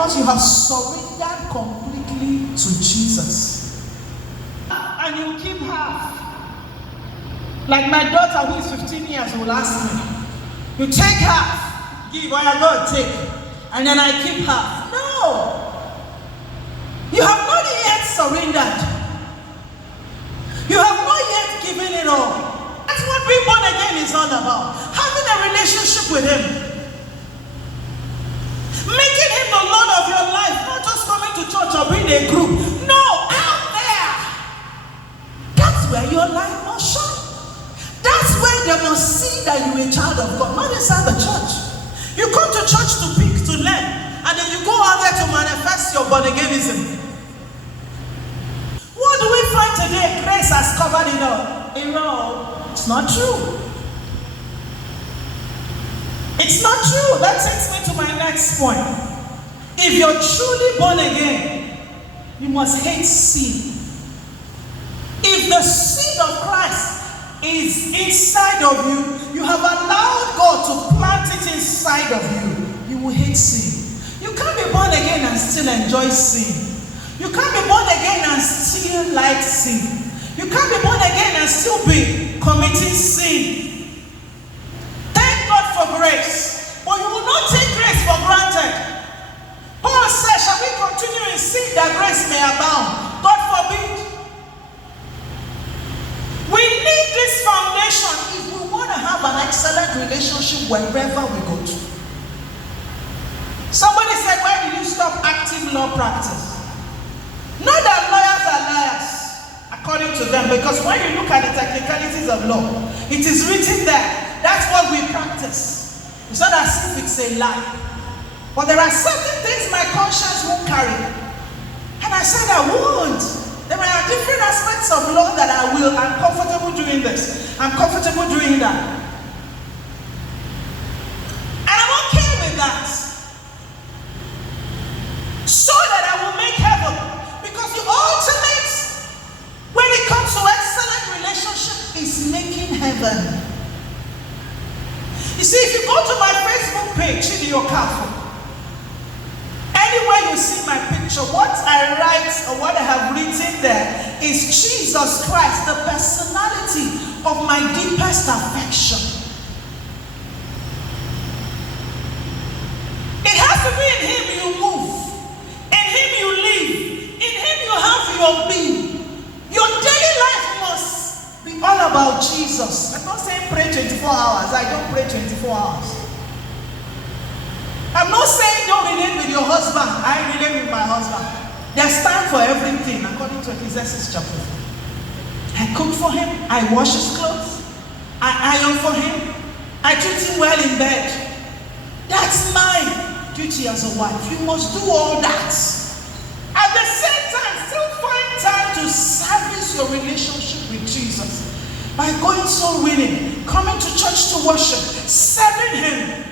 because you have surrendered completely to Jesus. And you keep half. Like my daughter who is 15 years will ask me, you take half, give, or I go take, and then I keep half. No! You have not yet surrendered. You have not yet given it all. That's what being born again is all about. Having a relationship with Him. Making Him the Lord of your life. Not just coming to church or being a group. No, out there. That's where your life must shine. That's where they must see that you're a child of God. Not inside the church. You come to church to pick, to learn. And then you go out there to manifest your born againism. What do we find today? Grace has covered it all. No, it's not true. It's not true. That takes me to my next point. If you're truly born again, you must hate sin. If the seed of Christ is inside of you, you have allowed God to plant it inside of you, you will hate sin. You can't be born again and still enjoy sin. You can't be born again and still like sin. You can't be born again and still be committing sin. Thank God for grace, but you will not take grace for granted. Paul says, shall we continue in sin that grace may abound? God forbid. We need this foundation if we want to have an excellent relationship wherever we go to. Somebody said, why did you stop active law practice? Not that lawyers are liars, according to them, because when you look at the technicalities of law, it is written there. That's what we practice. It's not as if it's a lie. But there are certain things my conscience won't carry. And I said I won't. There are different aspects of law that I will. I'm comfortable doing this. I'm comfortable doing that. And I'm okay with that. So that I will make heaven. Because the ultimate, when it comes to excellent relationship, is making heaven. You see, if you go to my Facebook page, you're careful. Anywhere you see my picture, what I write or what I have written there is Jesus Christ, the personality of my deepest affection. It has to be in Him you move, in Him you live, in Him you have your being. Your daily life must be all about Jesus. I'm not saying pray 24 hours. I don't pray 24 hours. I'm not saying don't relate with your husband. I relate with my husband. There's time for everything, according to Ecclesiastes chapter 3. I cook for him. I wash his clothes. I iron for him. I treat him well in bed. That's my duty as a wife. You must do all that. At the same time, still find time to service your relationship with Jesus by going soul winning, coming to church to worship, serving Him.